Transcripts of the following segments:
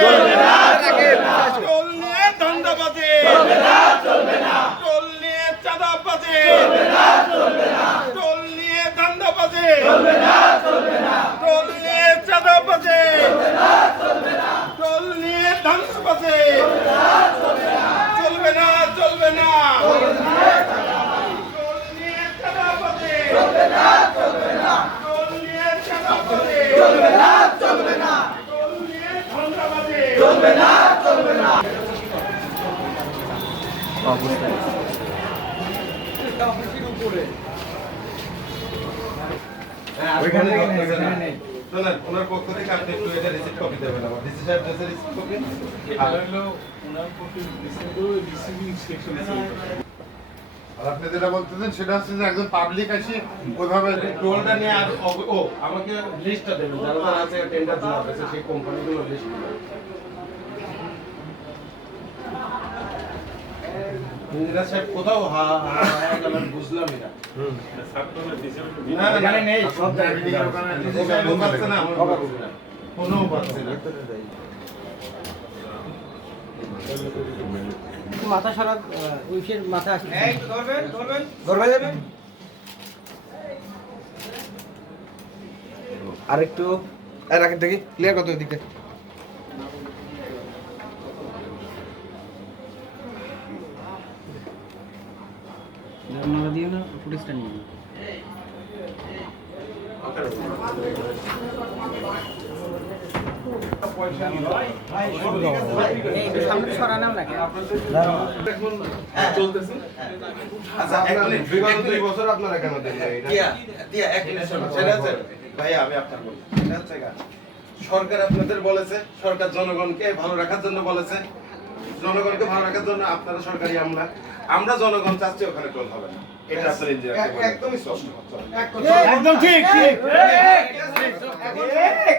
চলবে না টোল নিয়ে ধান্দাবাজি চলবে না চলবে না টোল নিয়ে চাঁদাবাজি চলবে না চলবে না টোল নিয়ে ধান্দাবাজি চলবে না চলবে না টোল নিয়ে চাঁদাবাজি চলবে না চলবে না টোল নিয়ে ধান্দাবাজি চলবে না চলবে না চলবে না টোল নিয়ে চাঁদাবাজি চলবে না চলবে না টোল নিয়ে চাঁদাবাজি চলবে না চলবে না টোল নিয়ে ধান্দাবাজি চলবে না চলবে না ওইখানে শোনেন ওনার পক্ষ থেকে আপনি একটু এটা রিসিপ্ট কপি দেবেন আমার ডিসি সাহেব দেশে রিসিপ্ট কপি আর আপনি যেটা বলতেছেন সেটা হচ্ছে যে একজন পাবলিক আসি ওইভাবে টোলটা নিয়ে আর ও আমাকে লিস্টটা দেবেন যারা যারা আছে টেন্ডার জমা পেয়েছে সেই কোম্পানিগুলোর লিস্ট ইঞ্জিনিয়ার সাহেব কোথাও বুঝলামই না না এখানে নেই সব জায়গায় পাচ্ছে না কোনো পাচ্ছে না মাথা সারা উইকের মাথা আসছে আর একটু রাখেন দেখি ক্লিয়ার কত দিকে মালা দিও না ফুটেজটা নিয়ে নিও। এই একটু সামনে সরানাম লাগে আচ্ছা এক মিনিট বিগত 2 বছর আপনারা কেন দেন না এটা দিয়া এক মিনিট শুনুন সেটা আছে ভাইয়া আমি আপনার বলি সেটা হচ্ছে সরকার আপনাদের বলেছে সরকার জনগণকে ভালো রাখার জন্য বলেছে জনগণকে ভালো রাখার জন্য আপনারা সরকারি আমরা জনগণ চাচ্ছি ওখানে টোল হবে না এটা আপনার ইঞ্জিনিয়ার একদমই স্পষ্ট একদম ঠিক ঠিক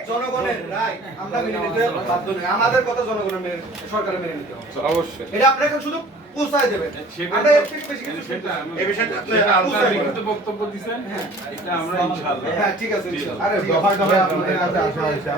জনগণের রায় আমরা মেনে নিতে বাধ্য নই আমাদের কথা জনগণের মেনে সরকারের মেনে নিতে হবে অবশ্যই এটা আপনারা শুধু পৌঁছায় দেবেন আমরা এর থেকে বেশি কিছু এই বিষয়টা আপনি বক্তব্য দিচ্ছেন এটা আমরা ইনশাআল্লাহ হ্যাঁ ঠিক আছে ইনশাআল্লাহ আরে দফায় দফায় আপনাদের কাছে আসা হয়েছে